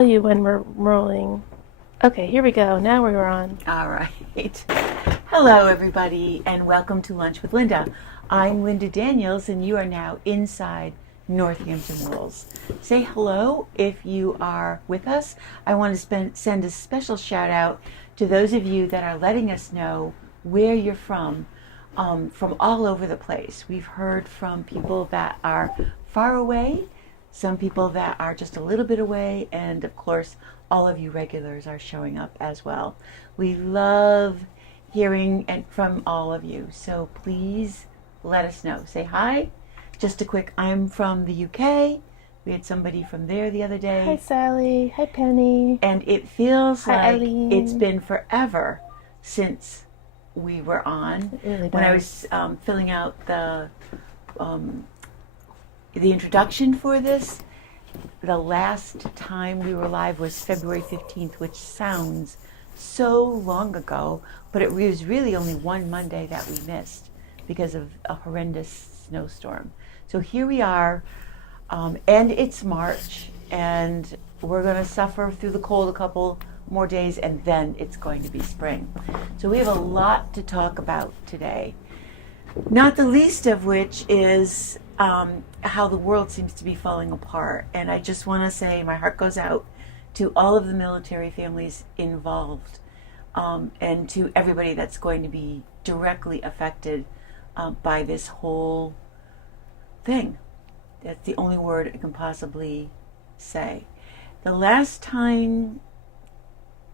You when we're rolling. Okay, here we go. Now we're on. All right. Hello, everybody, and welcome to Lunch with Linda. I'm Linda Daniels, and you are now inside Northampton Rules. Say hello if you are with us. I want to send a special shout out to those of you that are letting us know where you're from all over the place. We've heard from people that are far away, some people that are just a little bit away, and of course, all of you regulars are showing up as well. We love hearing from all of you, so please let us know. Say hi. Just a quick, I'm from the UK. We had somebody from there the other day. Hi, Sally. Hi, Penny. And it feels Hi, like Eileen. It's been forever since we were on. It really does. When I was filling out the introduction for this, the last time we were live was February 15th, which sounds so long ago, but it was really only one Monday that we missed because of a horrendous snowstorm. So here we are, and it's March, and we're going to suffer through the cold a couple more days, and then it's going to be spring. So we have a lot to talk about today, not the least of which is how the world seems to be falling apart. And I just want to say my heart goes out to all of the military families involved, and to everybody that's going to be directly affected by this whole thing. That's the only word I can possibly say. The last time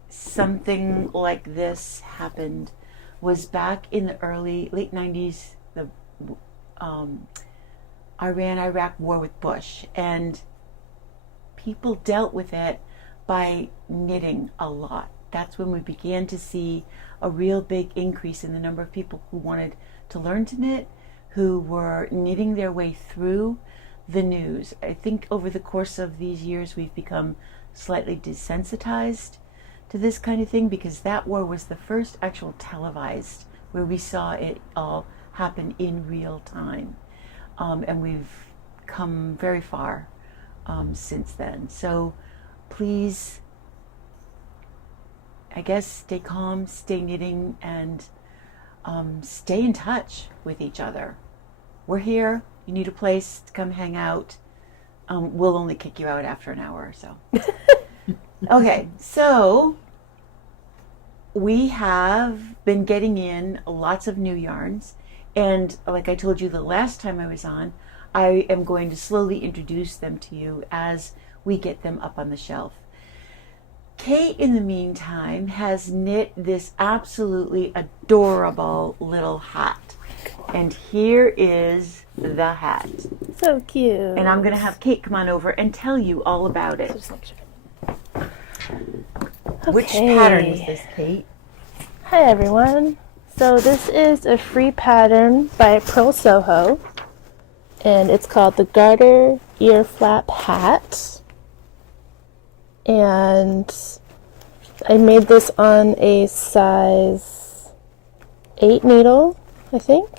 something like this happened was back in the late 90s, the Iran-Iraq war with Bush, and people dealt with it by knitting a lot. That's when we began to see a real big increase in the number of people who wanted to learn to knit, who were knitting their way through the news. I think over the course of these years we've become slightly desensitized to this kind of thing, because that war was the first actual televised where we saw it all happen in real time. And we've come very far since then. So please, I guess, stay calm, stay knitting, and stay in touch with each other. We're here. You need a place to come hang out. We'll only kick you out after an hour or so. Okay, so we have been getting in lots of new yarns. And like I told you the last time I was on, I am going to slowly introduce them to you as we get them up on the shelf. Kait, in the meantime, has knit this absolutely adorable little hat. And here is the hat. So cute. And I'm going to have Kait come on over and tell you all about it. Which pattern is this, Kait? Hi, everyone. So this is a free pattern by Pearl Soho, and it's called the Garter Ear Flap Hat. And I made this on a size 8 needle, I think.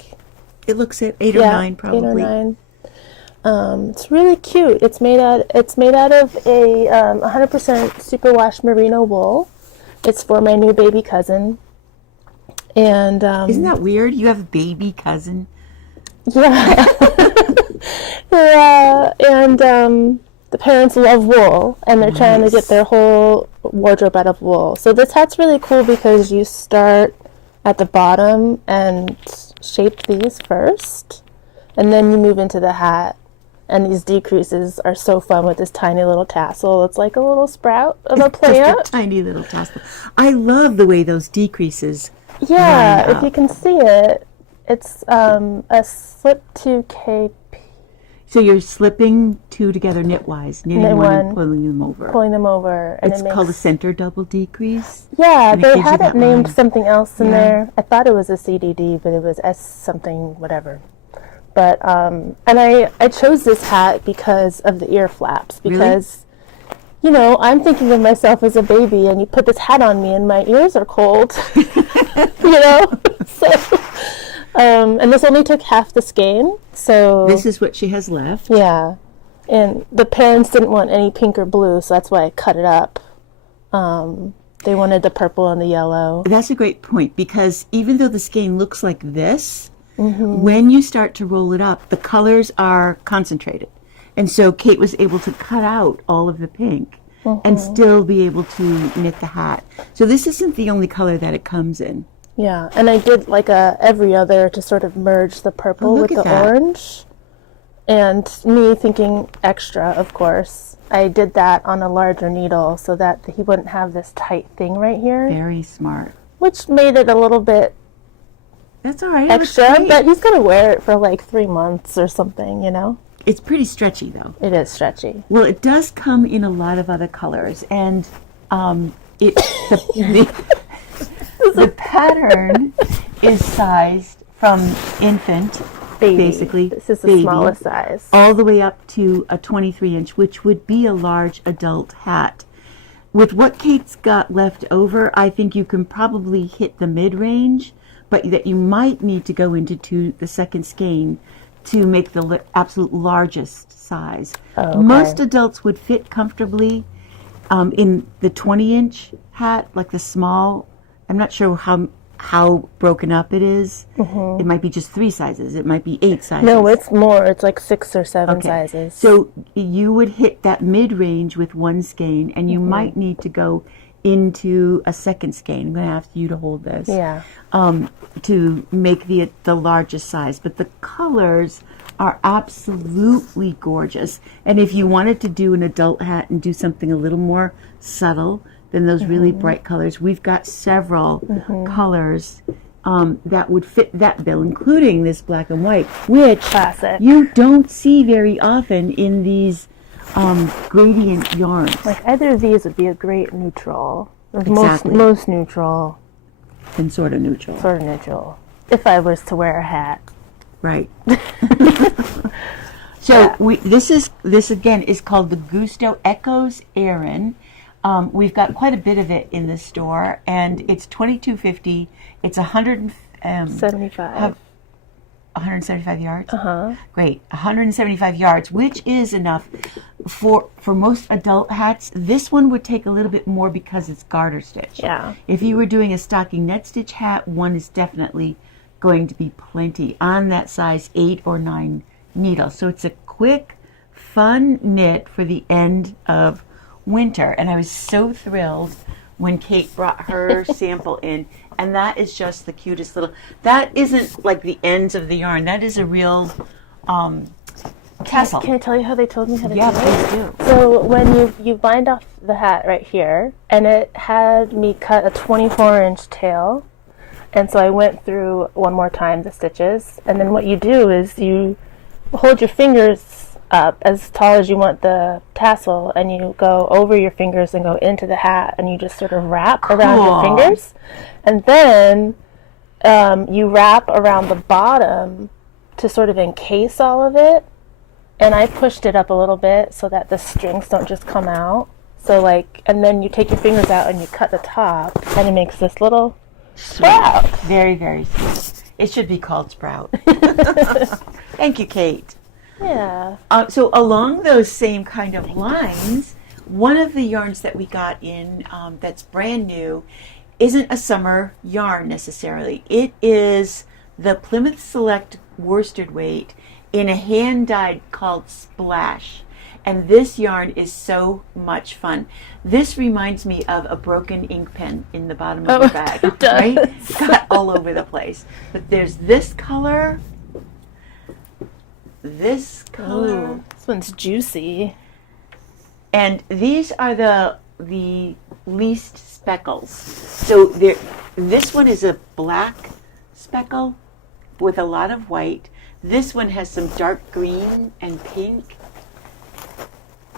It looks at 8 or 9, probably. 8 or 9. It's really cute. It's made out of a 100% Superwash Merino wool. It's for my new baby cousin. And isn't that weird? You have a baby cousin. Yeah. Yeah. And the parents love wool, and they're trying to get their whole wardrobe out of wool. So this hat's really cool because you start at the bottom and shape these first, and then you move into the hat. And these decreases are so fun with this tiny little tassel. It's like a little sprout of a plant. Just a tiny little tassel. I love the way those decreases. Yeah, if you can see it, it's a slip to KP. So you're slipping 2 together knitwise, knitting one and pulling them over. Pulling them over. And it's called a center double decrease? Yeah, they had it named something else in there. I thought it was a CDD, but it was S something, whatever. But, and I chose this hat because of the ear flaps, because, you know, I'm thinking of myself as a baby, and you put this hat on me and my ears are cold, you know, so, and this only took half the skein, so. This is what she has left. Yeah. And the parents didn't want any pink or blue, so that's why I cut it up. They wanted the purple and the yellow. That's a great point, because even though the skein looks like this, when you start to roll it up, the colors are concentrated. And so Kait was able to cut out all of the pink and still be able to knit the hat. So this isn't the only color that it comes in. Yeah, and I did like a every other to sort of merge the purple with the orange. And me thinking extra, of course, I did that on a larger needle so that he wouldn't have this tight thing right here. Very smart. Which made it a little bit That's all right. extra, but he's going to wear it for like 3 months or something, you know? It's pretty stretchy, though. It is stretchy. Well, it does come in a lot of other colors, and the pattern is sized from infant, Baby. basically. This is the baby, smallest size. all the way up to a 23-inch, which would be a large adult hat. With what Kait's got left over, I think you can probably hit the mid-range, but that you might need to go into the second skein to make the absolute largest size. Oh, okay. Most adults would fit comfortably in the 20-inch hat, like the small. I'm not sure how broken up it is. It might be just 3 sizes. It might be 8 sizes. No, it's more. It's like 6 or 7 sizes. So you would hit that mid-range with one skein, and you might need to go into a second skein. I'm going to ask you to hold this. Yeah. To make the largest size. But the colors are absolutely gorgeous. And if you wanted to do an adult hat and do something a little more subtle than those really bright colors, we've got several colors that would fit that bill, including this black and white, which Classic. you don't see very often in these gradient yarns. Like either of these would be a great neutral. Exactly. Most neutral. And sort of neutral. Sort of neutral. If I was to wear a hat. Right. So this again is called the Gusto Echoes Aran. We've got quite a bit of it in the store, and it's $22.50. It's 75. 175 yards. Great, 175 yards, which is enough for most adult hats. This one would take a little bit more because it's garter stitch. Yeah. If you were doing a stocking net stitch hat, one is definitely going to be plenty on that size 8 or 9 needle. So it's a quick, fun knit for the end of winter. And I was so thrilled when Kait brought her sample in. And that is just the cutest little, that isn't like the ends of the yarn. That is a real tassel. Can I tell you how they told me how to do it? Yeah, please do. So when you bind off the hat right here, and it had me cut a 24-inch tail, and so I went through one more time the stitches, and then what you do is you hold your fingers up as tall as you want the tassel, and you go over your fingers and go into the hat, and you just sort of wrap around your fingers, and then you wrap around the bottom to sort of encase all of it. And I pushed it up a little bit so that the strings don't just come out. So and then you take your fingers out and you cut the top, and it makes this little sprout. Very, very sweet. It should be called Sprout. Thank you, Kait. Yeah. So along those same kind of lines, one of the yarns that we got in that's brand new isn't a summer yarn necessarily. It is the Plymouth Select worsted weight in a hand-dyed called Splash. And this yarn is so much fun. This reminds me of a broken ink pen in the bottom of the bag. It does. Right? It's got all over the place. But there's this color, this color. Ooh, this one's juicy. And these are the least speckles. So this one is a black speckle with a lot of white. This one has some dark green and pink.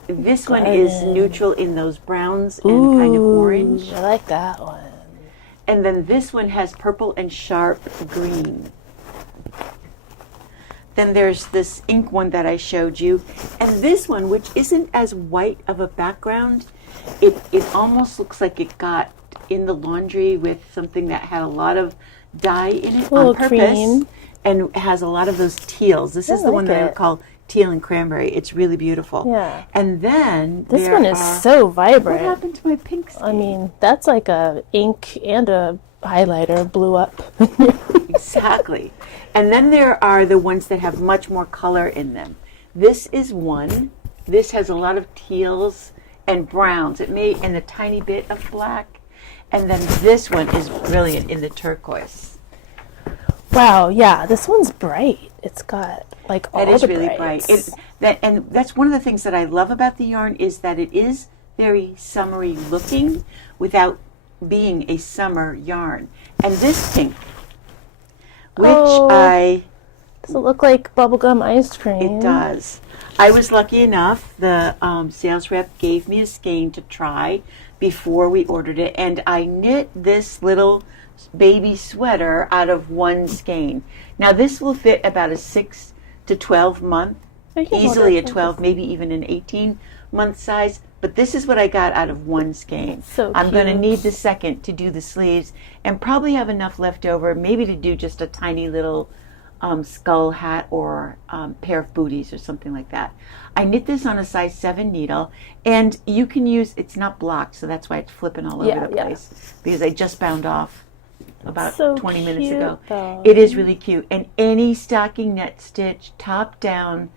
This one is neutral in those browns and kind of orange. I like that one. And then this one has purple and sharp green. Then there's this ink one that I showed you. And this one, which isn't as white of a background, it almost looks like it got in the laundry with something that had a lot of dye in it on purpose. Cream. And has a lot of those teals. This is the one that I would call teal and cranberry. It's really beautiful. Yeah. And then This there one is are, so what vibrant. happened to my pink stain? I mean, that's like a ink and a highlighter blew up. Exactly. And then there are the ones that have much more color in them. This is one. This has a lot of teals and browns. And a tiny bit of black. And then this one is brilliant in the turquoise. Wow, yeah, this one's bright. It's got like all That is the really brights. bright. And that's one of the things that I love about the yarn is that it is very summery looking without being a summer yarn. And this pink, which Does it look like bubblegum ice cream? It does. I was lucky enough, the sales rep gave me a skein to try before we ordered it, and I knit this little baby sweater out of one skein. Now this will fit about a 6 to 12 month, easily a 12, maybe even an 18-month size, but this is what I got out of one skein. So I'm going to cute. need the second to do the sleeves and probably have enough left over maybe to do just a tiny little skull hat or pair of booties or something like that. I knit this on a size 7 needle, and you can use, it's not blocked, so that's why it's flipping all over the place, because I just bound off about So 20 minutes cute, ago. though. It is really cute, and any stockinette stitch, top down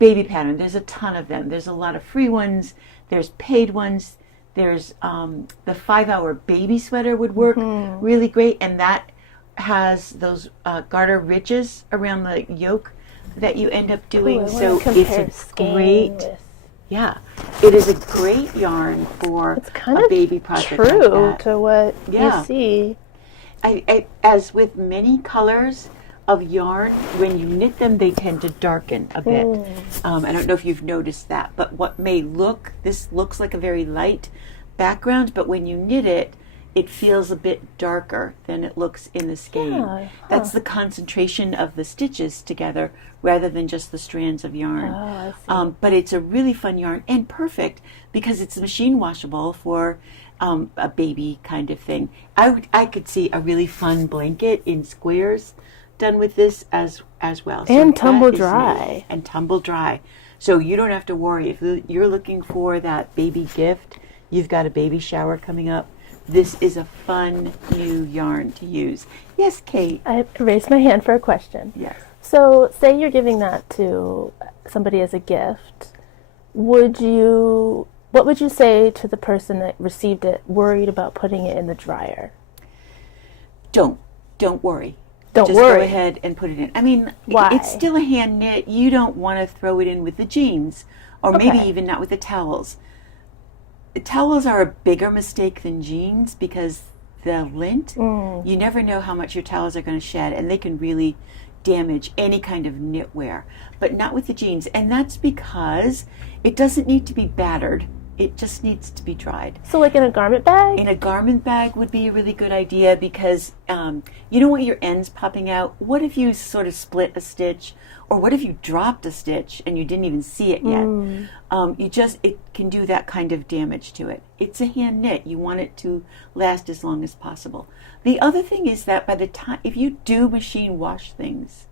baby pattern, there's a ton of them. There's a lot of free ones, there's paid ones, there's the 5-hour baby sweater would work really great, and that has those garter ridges around the yoke that you end up doing. Ooh, I so wanna compare it's a skein great, with- yeah, it is a great yarn for It's kind a of baby project true like that. to what Yeah. you see. As with many colors of yarn, when you knit them, they tend to darken a bit. I don't know if you've noticed that, but what may look, this looks like a very light background, but when you knit it, it feels a bit darker than it looks in the skein. Yeah, That's the concentration of the stitches together rather than just the strands of yarn. Oh, I see. But it's a really fun yarn and perfect because it's machine washable for a baby kind of thing. I could see a really fun blanket in squares done with this as well. So And that tumble is dry. neat. And tumble dry. So you don't have to worry. If you're looking for that baby gift, you've got a baby shower coming up, this is a fun new yarn to use. Yes, Kate. I raised my hand for a question. Yes. So, say you're giving that to somebody as a gift. What would you say to the person that received it, worried about putting it in the dryer? Don't worry. Don't Just worry. go ahead and put it in. I mean, Why? it's still a hand knit. You don't want to throw it in with the jeans, or maybe Okay. even not with the towels. Towels are a bigger mistake than jeans because the lint, you never know how much your towels are going to shed, and they can really damage any kind of knitwear, but not with the jeans. And that's because it doesn't need to be battered. It just needs to be dried. So, like in a garment bag? In a garment bag would be a really good idea because you don't want your ends popping out. What if you sort of split a stitch, or what if you dropped a stitch and you didn't even see it yet? It can do that kind of damage to it. It's a hand knit. You want it to last as long as possible. The other thing is that by the time, if you do machine wash things,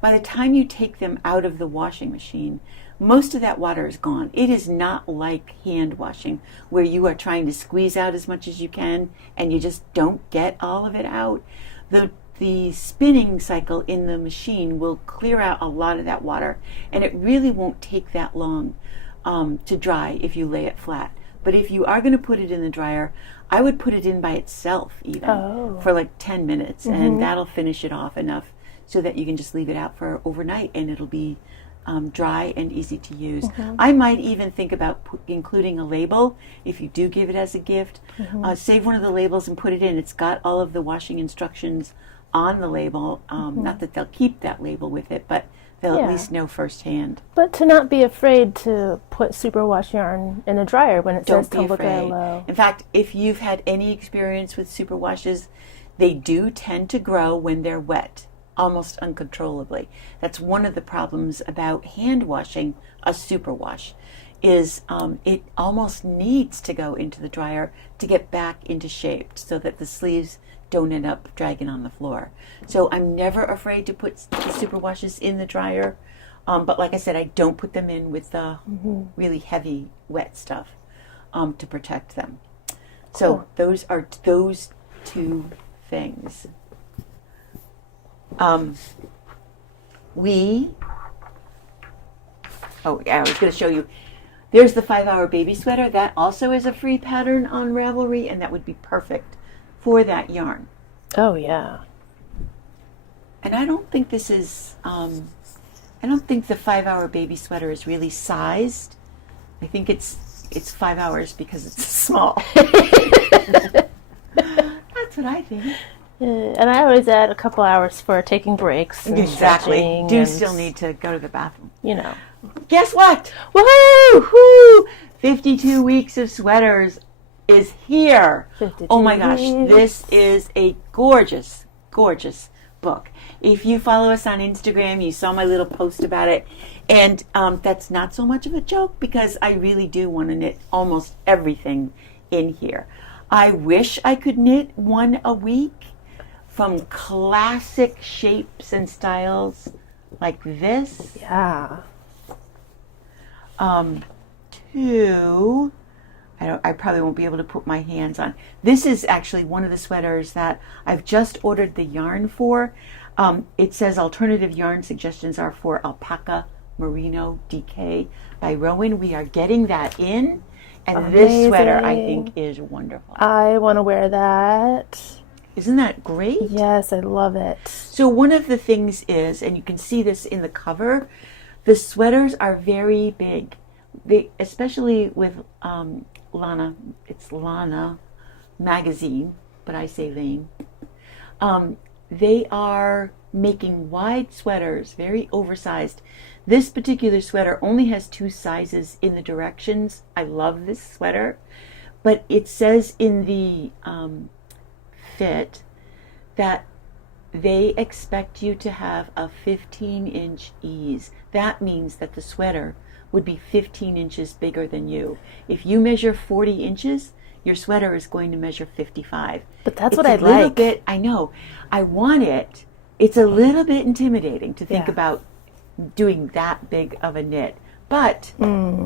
by the time you take them out of the washing machine, most of that water is gone. It is not like hand washing where you are trying to squeeze out as much as you can and you just don't get all of it out. The spinning cycle in the machine will clear out a lot of that water, and it really won't take that long to dry if you lay it flat. But if you are going to put it in the dryer, I would put it in by itself even for like 10 minutes, and that'll finish it off enough so that you can just leave it out for overnight and it'll be dry and easy to use. I might even think about including a label if you do give it as a gift. Save one of the labels and put it in. It's got all of the washing instructions on the label. Not that they'll keep that label with it, but they'll at least know firsthand. But to not be afraid to put superwash yarn in the dryer when it says Don't be tumble dry afraid. low. In fact, if you've had any experience with superwashes, they do tend to grow when they're wet, almost uncontrollably. That's one of the problems about hand washing a superwash, is it almost needs to go into the dryer to get back into shape so that the sleeves don't end up dragging on the floor. So I'm never afraid to put the superwashes in the dryer. But like I said, I don't put them in with the really heavy, wet stuff to protect them. So those are those two things. I was going to show you. There's the 5-hour baby sweater. That also is a free pattern on Ravelry, and that would be perfect for that yarn. Oh, yeah. And I don't think this is, I don't think the 5-hour baby sweater is really sized. I think it's 5 hours because it's small. That's what I think. And I always add a couple hours for taking breaks. And Exactly. Do and, still need to go to the bathroom. You know. Guess what? Woohoo! 52 weeks of sweaters is here. Oh my gosh, this is a gorgeous, gorgeous book. If you follow us on Instagram, you saw my little post about it. And that's not so much of a joke because I really do want to knit almost everything in here. I wish I could knit one a week from classic shapes and styles like this. Yeah. To, I probably won't be able to put my hands on. This is actually one of the sweaters that I've just ordered the yarn for. It says alternative yarn suggestions are for alpaca, merino, DK by Rowan. We are getting that in, and Amazing. This sweater I think is wonderful. I want to wear that. Isn't that great? Yes, I love it. So one of the things is, and you can see this in the cover, the sweaters are very big. They, especially with Lana, it's Lana magazine, but I say Lane. They are making wide sweaters, very oversized. This particular sweater only has 2 sizes in the directions. I love this sweater, but it says in the fit that they expect you to have a 15-inch ease. That means that the sweater would be 15 inches bigger than you. If you measure 40 inches, your sweater is going to measure 55. But that's it's what I like. A little like. bit, I know. I want it. It's a little bit intimidating to think about doing that big of a knit. But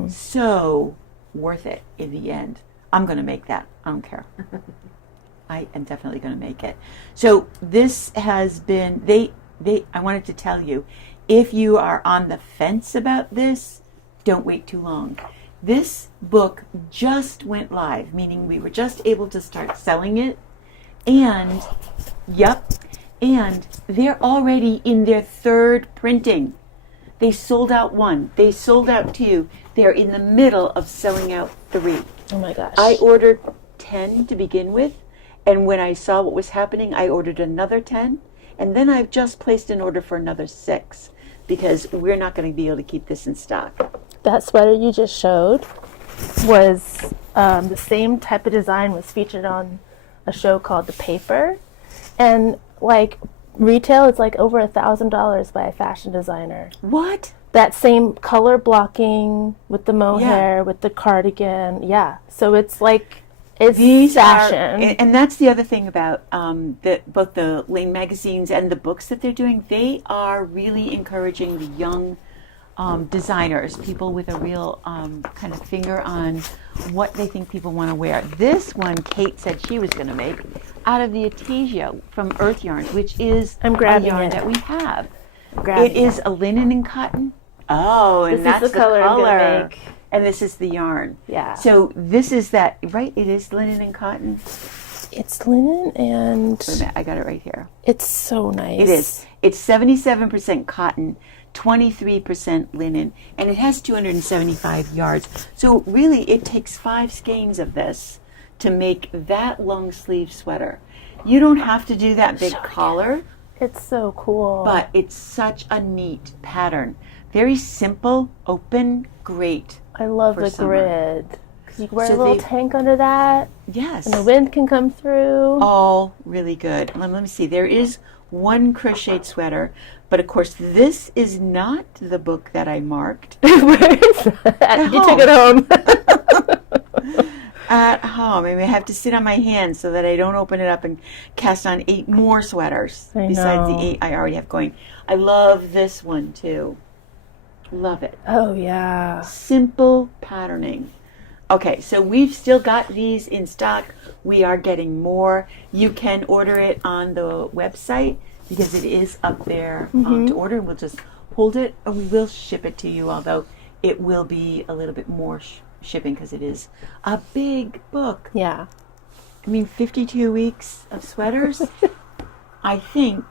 so worth it in the end. I'm going to make that. I don't care. I am definitely going to make it. So this has been, I wanted to tell you, if you are on the fence about this, don't wait too long. This book just went live, meaning we were just able to start selling it. And, and they're already in their 3rd printing. They sold out 1. They sold out 2. They're in the middle of selling out 3. Oh my gosh. I ordered 10 to begin with. And when I saw what was happening, I ordered another 10. And then I've just placed an order for another 6 because we're not going to be able to keep this in stock. That sweater you just showed was the same type of design was featured on a show called The Paper. And like retail, it's like over $1,000 by a fashion designer. What? That same color blocking with the mohair, with the cardigan. Yeah. So it's like, it's These fashion. And that's the other thing about both the Lane magazines and the books that they're doing. They are really encouraging the young designers, people with a real kind of finger on what they think people want to wear. This one, Kait said she was going to make out of the Artesia from Earth Yarns, which is a yarn that we have. It is a linen and cotton. Oh, and that's the color I'm gonna make. And this is the yarn. Yeah. So this is that, right? It is linen and cotton. It's linen and Wait a minute, I got it right here. it's so nice. It is. It's 77% cotton, 23% linen, and it has 275 yards. So really, it takes 5 skeins of this to make that long sleeve sweater. You don't have to do that big collar, It's so cool. but it's such a neat pattern. Very simple, open, great. I love for the summer. grid. 'Cause you can wear So a little they- tank under that, Yes. and the wind can come through. All really good. Let me see. There is one crocheted sweater, but of course this is not the book that I marked. Where is that? You took it home. At home. I mean, I have to sit on my hands so that I don't open it up and cast on 8 more sweaters I besides know. the 8 I already have going. I love this one too. Love it. Oh, yeah. Simple patterning. Okay, so we've still got these in stock. We are getting more. You can order it on the website because it is up there to order. We'll just hold it, or we will ship it to you, although it will be a little bit more shipping because it is a big book. Yeah. I mean, 52 weeks of sweaters. I think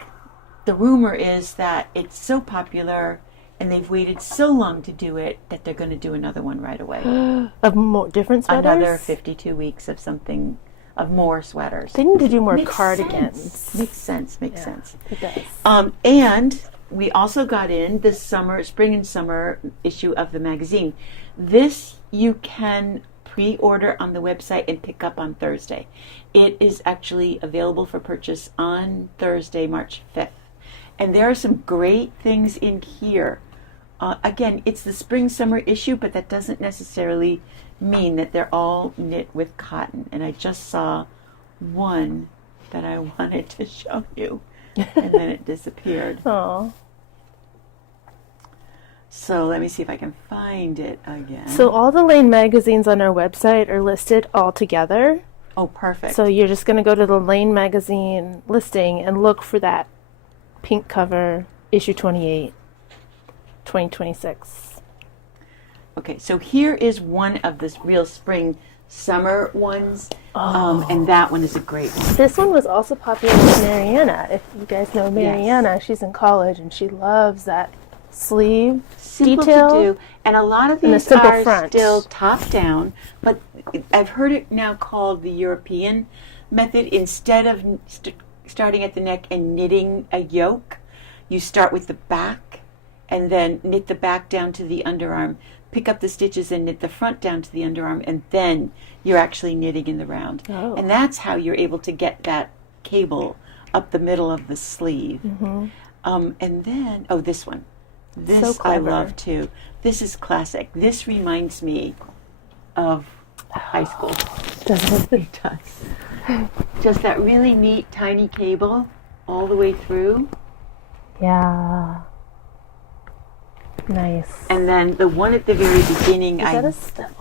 the rumor is that it's so popular and they've waited so long to do it that they're going to do another one right away. Of more different sweaters? Another 52 weeks of something, of more sweaters. They need to do more Makes cardigans. sense. Makes sense. It does. And we also got in the spring and summer issue of the magazine. This you can pre-order on the website and pick up on Thursday. It is actually available for purchase on Thursday, March 5th. And there are some great things in here. Again, it's the spring-summer issue, but that doesn't necessarily mean that they're all knit with cotton. And I just saw one that I wanted to show you, and then it disappeared. Oh. So let me see if I can find it again. So all the Lane magazines on our website are listed all together. Oh, perfect. So you're just going to go to the Lane magazine listing and look for that pink cover, issue 28, 2026. Okay, so here is one of the real spring summer ones, and that one is a great one. This one was also popular with Mariana. If you guys know Mariana, Yes. she's in college and she loves that sleeve Simple detail. to do, and a lot of and a these simple are front. still top down, but I've heard it now called the European method. Instead of starting at the neck and knitting a yoke, you start with the back and then knit the back down to the underarm, pick up the stitches and knit the front down to the underarm, and then you're actually knitting in the round. Oh. And that's how you're able to get that cable up the middle of the sleeve. And then, this one. This So I clever. love too. This is classic. This reminds me of high school. Doesn't it? It does. Just that really neat tiny cable all the way through. Yeah. Nice. And then the one at the very beginning, the newest. That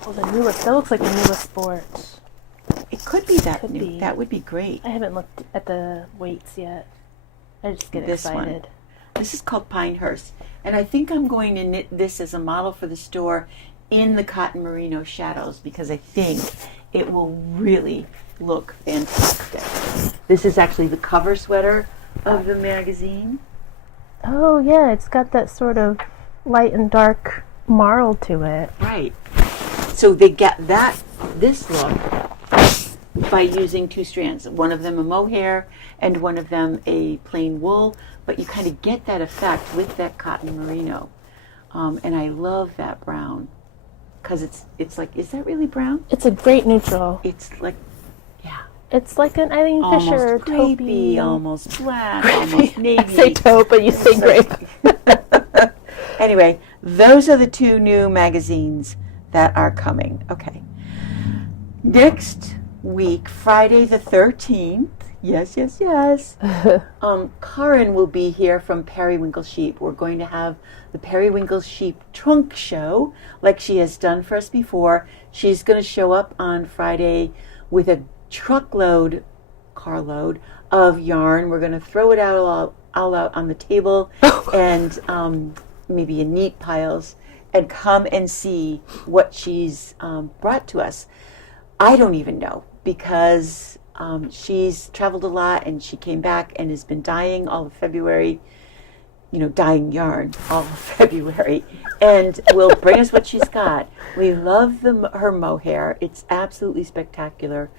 looks like the newest sport. it could be that Could new. be. That would be great. I haven't looked at the weights yet. I just get This one. excited. This is called Pinehurst. And I think I'm going to knit this as a model for the store in the cotton merino shadows because I think it will really look fantastic. This is actually the cover sweater of the magazine. Oh yeah, it's got that sort of light and dark marl to it. Right. So they get this look by using two strands. One of them a mohair and one of them a plain wool. But you kind of get that effect with that cotton merino. And I love that brown. Because it's like, is that really brown? It's a great neutral. It's like, yeah. It's like an Eileen Fisher Almost grapey, taupey. almost black, almost navy. I say taupe, but you say grape. Anyway, those are the two new magazines that are coming. Okay. Next week, Friday the 13th. Yes. Karin will be here from Periwinkle Sheep. We're going to have the Periwinkle Sheep trunk show like she has done for us before. She's going to show up on Friday with a carload of yarn. We're going to throw it all out on the table and maybe in neat piles and come and see what she's brought to us. I don't even know because she's traveled a lot and she came back and has been dyeing all of February, dyeing yarn all of February, and will bring us what she's got. We love her mohair. It's absolutely spectacular.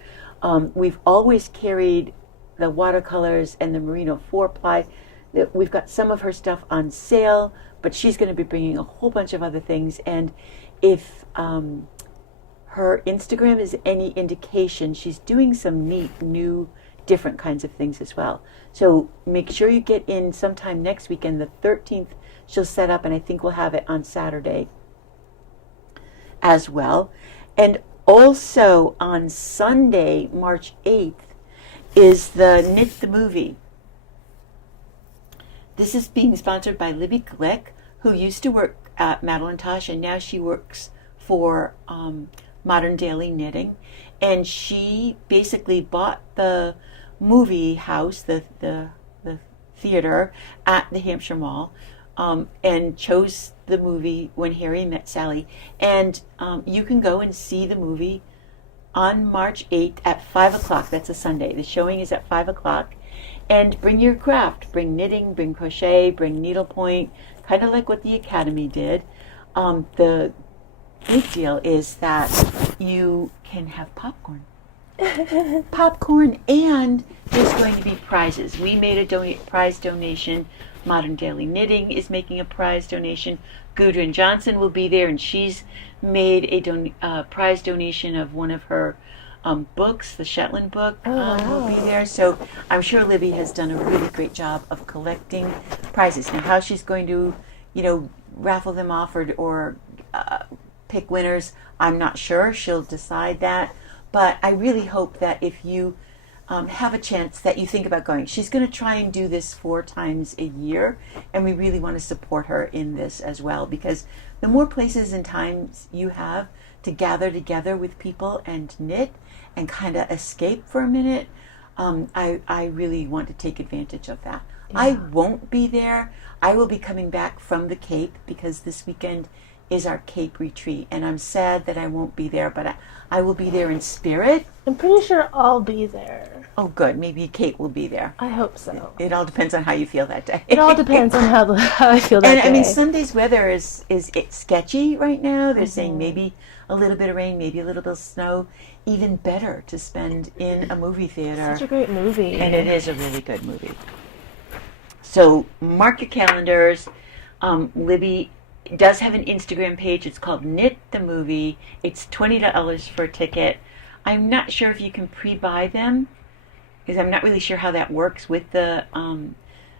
We've always carried the watercolors and the merino 4-ply. We've got some of her stuff on sale, but she's going to be bringing a whole bunch of other things. And if her Instagram is any indication, she's doing some neat, new, different kinds of things as well. So make sure you get in sometime next weekend. The 13th, she'll set up, and I think we'll have it on Saturday as well. And also on Sunday, March 8th, is the Knit the Movie. This is being sponsored by Libby Glick, who used to work at Madeline-Tosh, and now she works for Modern Daily Knitting. And she basically bought the movie house, the theater at the Hampshire Mall, and chose the movie When Harry Met Sally. And you can go and see the movie on March 8th at 5 o'clock. That's a Sunday. The showing is at 5 o'clock. And bring your craft. Bring knitting, bring crochet, bring needlepoint, kind of like what the Academy did. The big deal is that you can have popcorn. Popcorn, and there's going to be prizes. We made a prize donation. Modern Daily Knitting is making a prize donation. Gudrun Johnson will be there, and she's made a prize donation of one of her books, the Shetland book, will be there. So I'm sure Libby has done a really great job of collecting prizes. Now, how she's going to, raffle them off or pick winners, I'm not sure. She'll decide that. But I really hope that if you have a chance that you think about going. She's going to try and do this 4 times a year, and we really want to support her in this as well, because the more places and times you have to gather together with people and knit and kind of escape for a minute, I really want to take advantage of that. Yeah. I won't be there. I will be coming back from the Cape because this weekend is our Cape retreat, and I'm sad that I won't be there, but I will be there in spirit. I'm pretty sure I'll be there. Oh, good. Maybe Kait will be there. I hope so. It all depends on how you feel that day. It all depends on how I feel that day. And I mean, Sunday's weather is sketchy right now. They're saying maybe a little bit of rain, maybe a little bit of snow. Even better to spend in a movie theater. Such a great movie. And it is a really good movie. So mark your calendars. Libby does have an Instagram page. It's called Knit the Movie. It's $20 for a ticket. I'm not sure if you can pre-buy them, because I'm not really sure how that works with the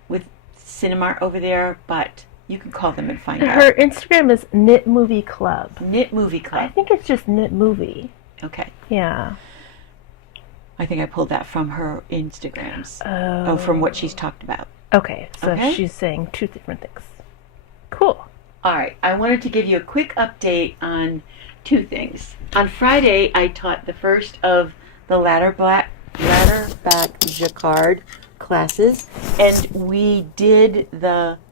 with Cinemart over there, but you can call them and find out. Her Instagram is Knit Movie Club. Knit Movie Club. I think it's just Knit Movie. Okay. Yeah. I think I pulled that from her Instagrams. Oh, from what she's talked about. Okay, so she's saying 2 different things. Cool. All right, I wanted to give you a quick update on 2 things. On Friday, I taught the first of the Ladderback jacquard classes, and we did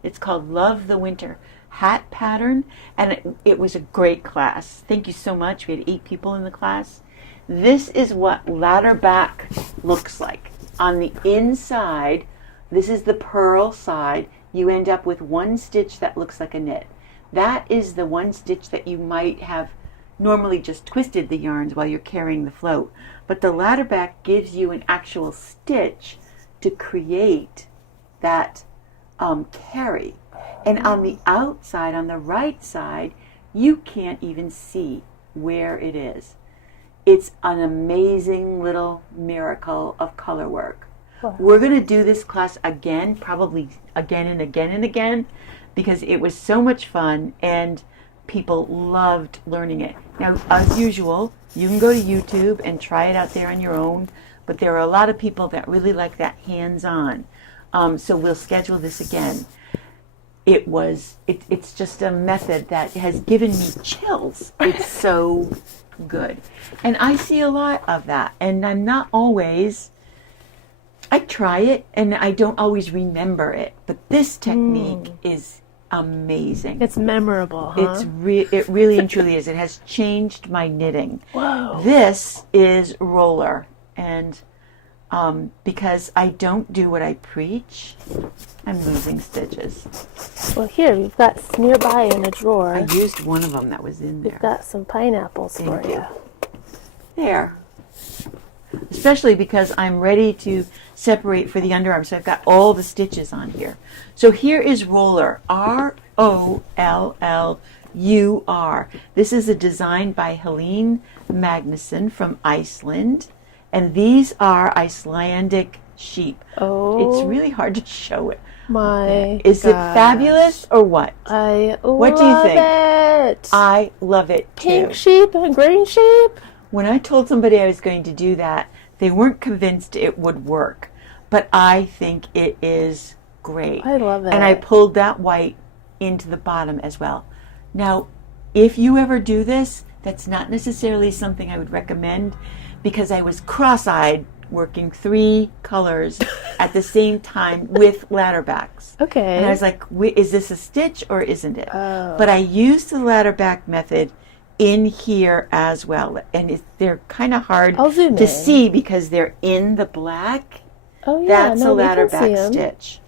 it's called Love the Winter hat pattern, and it was a great class. Thank you so much. We had 8 people in the class. This is what Ladderback looks like. On the inside, this is the purl side. You end up with 1 stitch that looks like a knit. That is the 1 stitch that you might have normally just twisted the yarns while you're carrying the float. But the Ladderback gives you an actual stitch to create that carry. And on the outside, on the right side, you can't even see where it is. It's an amazing little miracle of color work. Wow. We're going to do this class again, probably again and again and again, because it was so much fun and people loved learning it. Now, as usual, you can go to YouTube and try it out there on your own, but there are a lot of people that really like that hands-on. So we'll schedule this again. It's just a method that has given me chills. It's so good. And I see a lot of that, and I'm not always... I try it, and I don't always remember it, but this technique is amazing. It's memorable, huh? It really and truly is. It has changed my knitting. Whoa. This is roller, and because I don't do what I preach, I'm losing stitches. Well, here, we've got nearby in a drawer. I used one of them that was in there. We've got some pineapples for you. There. Especially because I'm ready to separate for the underarm. So I've got all the stitches on here. So here is roller, R-O-L-L-U-R. This is a design by Helene Magnusson from Iceland. And these are Icelandic sheep. Oh. It's really hard to show it. Is it fabulous or what? What do you think? It. I love it too. Pink sheep and green sheep. When I told somebody I was going to do that, they weren't convinced it would work. But I think it is great. I love it. And I pulled that white into the bottom as well. Now, if you ever do this, that's not necessarily something I would recommend because I was cross-eyed working 3 colors at the same time with ladderbacks. Okay. And I was like, is this a stitch or isn't it? Oh. But I used the ladderback method in here as well. And they're kind of hard I'll zoom to in. see because they're in the black. Oh, yeah. That's no, a we can see ladderback 'em. stitch.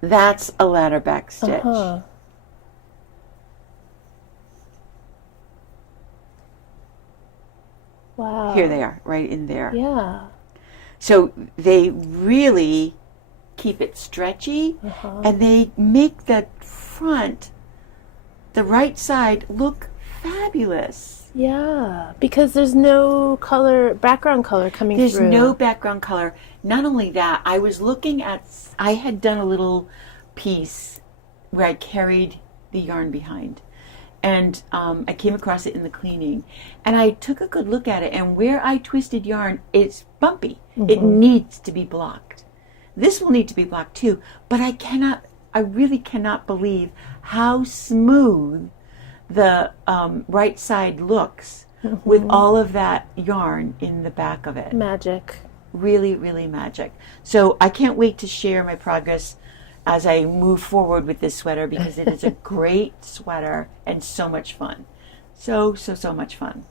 That's a ladderback stitch. Uh-huh. Wow. Here they are, right in there. Yeah. So they really keep it stretchy, and they make the front, the right side, look fabulous. Yeah, because there's no background color coming There's through. no background color. Not only that, I had done a little piece where I carried the yarn behind. And I came across it in the cleaning. And I took a good look at it. And where I twisted yarn, it's bumpy. It needs to be blocked. This will need to be blocked too. But I really cannot believe how smooth the right side looks with all of that yarn in the back of it. Magic. Really, really magic. So I can't wait to share my progress as I move forward with this sweater because it is a great sweater and so much fun. So much fun.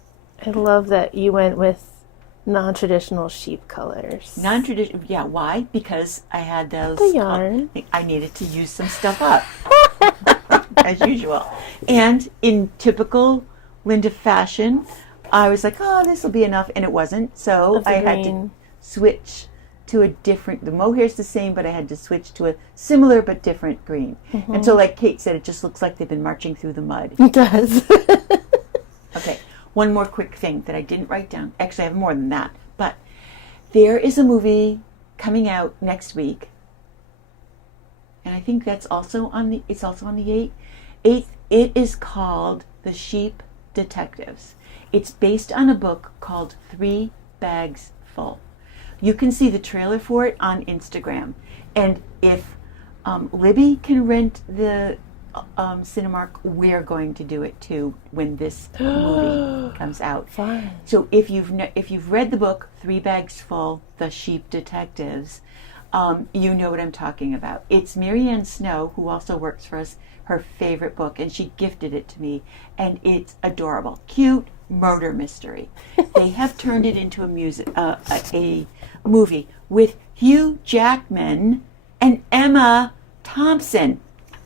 I love that you went with non-traditional sheep colors. Non-traditional, yeah, why? Because I had those. The yarn. I needed to use some stuff up, as usual. And in typical Linda fashion, I was like, oh, this will be enough, and it wasn't. So Of the I had to green. switch to a different, the mohair's the same, but I had to switch to a similar but different green. And so like Kait said, it just looks like they've been marching through the mud. It does. Okay, one more quick thing that I didn't write down. Actually, I have more than that. But there is a movie coming out next week. And I think that's also on the 8th. It is called The Sheep Detectives. It's based on a book called 3 Bags Full. You can see the trailer for it on Instagram. And if Libby can rent the Cinemark, we're going to do it too when this movie comes out. Fun. So if you've read the book 3 Bags Full, The Sheep Detectives, you know what I'm talking about. It's Marianne Snow, who also works for us, her favorite book, and she gifted it to me, and it's adorable. Cute murder mystery. They have turned it into a movie with Hugh Jackman and Emma Thompson.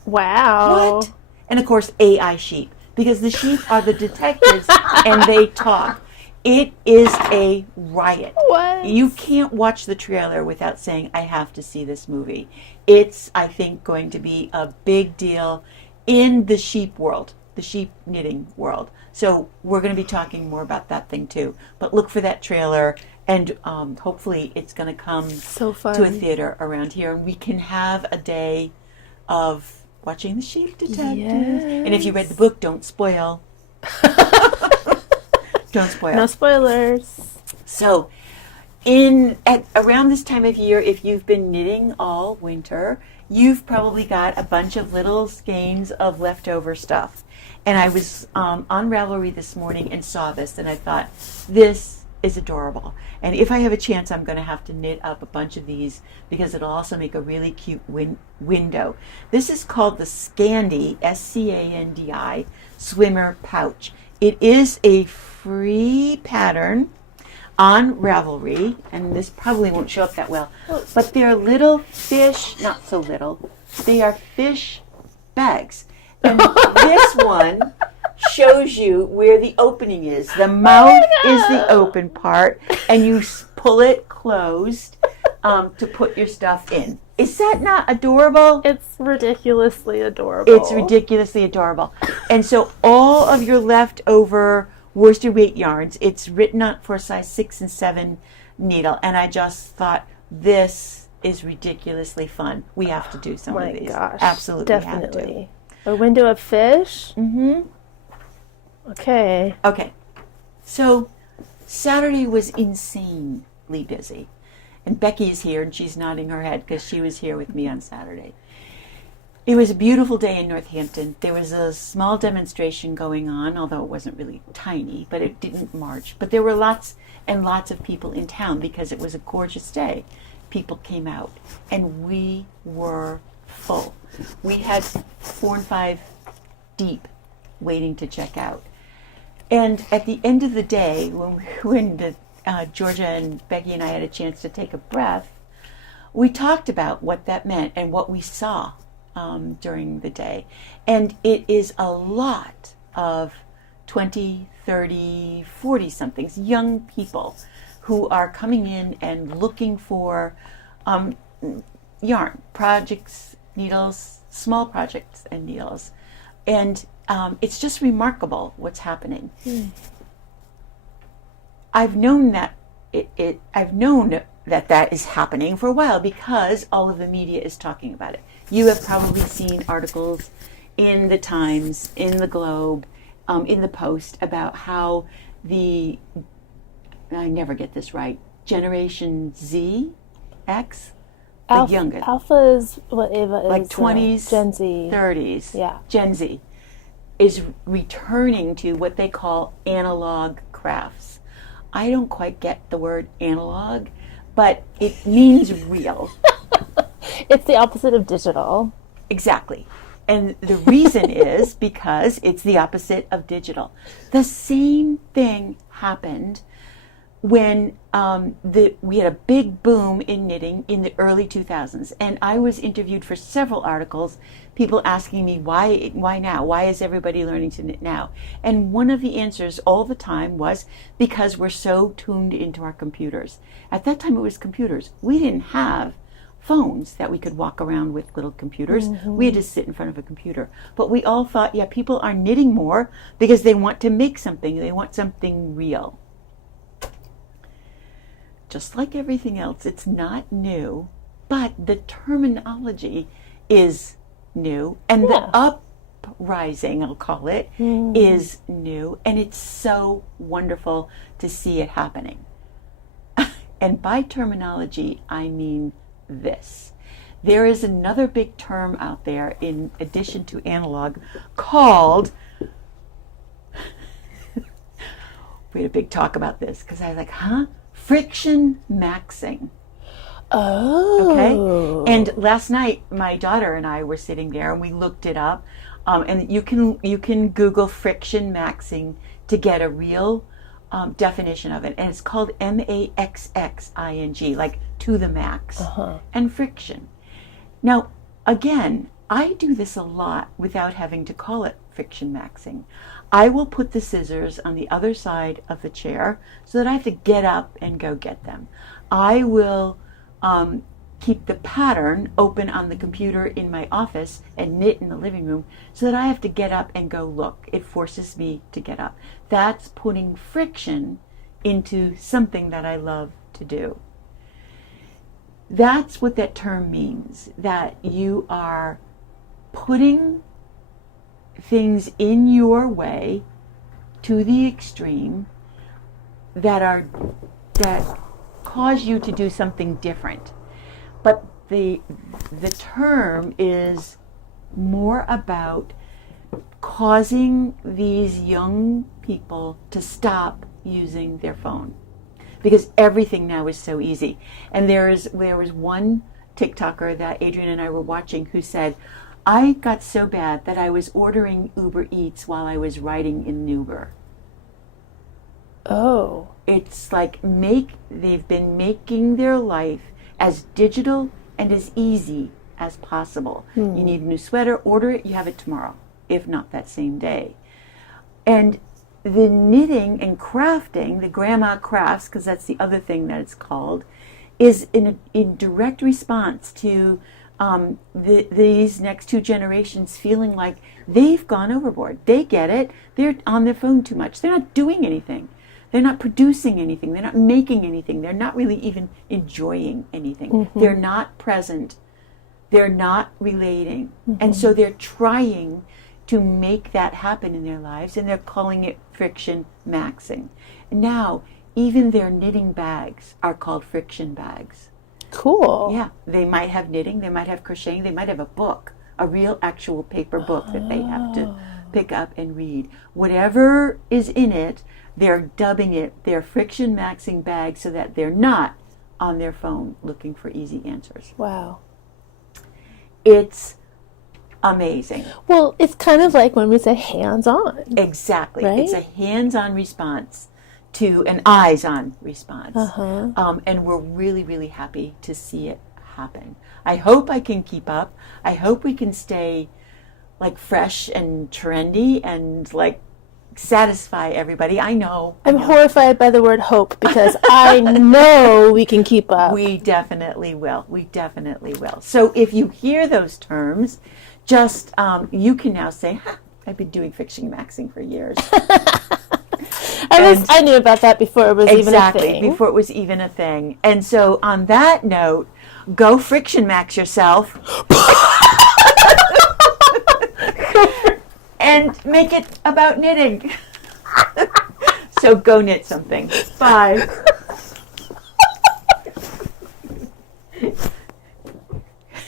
Wow. What? And of course, AI sheep, because the sheep are the detectives and they talk. It is a riot. What? You can't watch the trailer without saying, I have to see this movie. It's, I think, going to be a big deal in the sheep world, the sheep knitting world. So we're going to be talking more about that thing too. But look for that trailer, and hopefully it's going to come So fun. to a theater around here, and we can have a day of watching the Sheep Detectives. Yes. And if you read the book, don't spoil. Don't spoil. No spoilers. So, around this time of year, if you've been knitting all winter, you've probably got a bunch of little skeins of leftover stuff. And I was on Ravelry this morning and saw this, and I thought, this is adorable. And if I have a chance, I'm going to have to knit up a bunch of these because it'll also make a really cute window. This is called the Scandi, S-C-A-N-D-I, Swimmer Pouch. It is a free pattern on Ravelry, and this probably won't show up that well, but they're little fish, not so little, they are fish bags. And this one shows you where the opening is. The mouth is the open part, and you pull it closed to put your stuff in. Is that not adorable? It's ridiculously adorable. It's ridiculously adorable. And so all of your leftover worsted weight yarns, it's written on for a size 6 and 7 needle. And I just thought, this is ridiculously fun. We have to do some of these. Gosh, Absolutely definitely. A window of fish? Mm-hmm. Okay. Okay. So Saturday was insanely busy. And Becky is here, and she's nodding her head because she was here with me on Saturday. It was a beautiful day in Northampton. There was a small demonstration going on, although it wasn't really tiny, but it didn't march. But there were lots and lots of people in town because it was a gorgeous day. People came out, and we were full. We had 4 and 5 deep waiting to check out. And at the end of the day, when Georgia and Becky and I had a chance to take a breath, we talked about what that meant and what we saw during the day. And it is a lot of 20, 30, 40-somethings, young people who are coming in and looking for yarn, projects, needles, small projects and needles. And it's just remarkable what's happening. I've known that that is happening for a while because all of the media is talking about it. You have probably seen articles in the Times, in the Globe, in the Post about how I never get this right, Generation Z, X, the youngest. Alpha is what Ava is. Like 20s, Gen Z. 30s, Yeah. Gen Z, is returning to what they call analog crafts. I don't quite get the word analog, but it means real. It's the opposite of digital. Exactly. And the reason is because it's the opposite of digital. The same thing happened when we had a big boom in knitting in the early 2000s. And I was interviewed for several articles, people asking me, why now? Why is everybody learning to knit now? And one of the answers all the time was because we're so tuned into our computers. At that time, it was computers. We didn't have phones that we could walk around with, little computers. We had to sit in front of a computer. But we all thought, yeah, people are knitting more because they want to make something. They want something real. Just like everything else, it's not new, but the terminology is new, and the uprising, I'll call it, is new, and it's so wonderful to see it happening. And by terminology, I mean this. There is another big term out there in addition to analog called, we had a big talk about this because I was like, friction maxing. Oh. Okay. And last night, my daughter and I were sitting there, and we looked it up. And you can Google friction maxing to get a real definition of it, and it's called maxxing, like to the max, and friction. Now, again, I do this a lot without having to call it friction maxing. I will put the scissors on the other side of the chair so that I have to get up and go get them. I will keep the pattern open on the computer in my office and knit in the living room so that I have to get up and go look. It forces me to get up. That's putting friction into something that I love to do. That's what that term means, that you are putting things in your way to the extreme that cause you to do something different. But the term is more about causing these young people to stop using their phone, because everything now is so easy. And there was one TikToker that Adrian and I were watching who said, I got so bad that I was ordering Uber Eats while I was riding in Uber. Oh. It's like they've been making their life as digital and as easy as possible. You need a new sweater, order it, you have it tomorrow, if not that same day. And the knitting and crafting, the grandma crafts, because that's the other thing that it's called, is in direct response to these next two generations feeling like they've gone overboard. They get it. They're on their phone too much. They're not doing anything. They're not producing anything. They're not making anything. They're not really even enjoying anything. They're not present. They're not relating. And so they're trying to make that happen in their lives, and they're calling it friction maxing. Now, even their knitting bags are called friction bags. Cool. Yeah, they might have knitting, they might have crocheting, they might have a book a real actual paper book that they have to pick up and read. Whatever is in it, they're dubbing it their friction maxing bag so that they're not on their phone looking for easy answers. Wow. It's amazing. Well, it's kind of like when we say hands-on. Exactly. Right? It's a hands-on response to an eyes-on response. And we're really, really happy to see it happen. I hope I can keep up. I hope we can stay like fresh and trendy and like satisfy everybody. I know. I'm horrified by the word hope because I know we can keep up. We definitely will. We definitely will. So if you hear those terms, just you can now say, I've been doing friction maxing for years. I knew about that before it was even a thing. Exactly, before it was even a thing. And so on that note, go friction max yourself. And make it about knitting. So go knit something. Bye.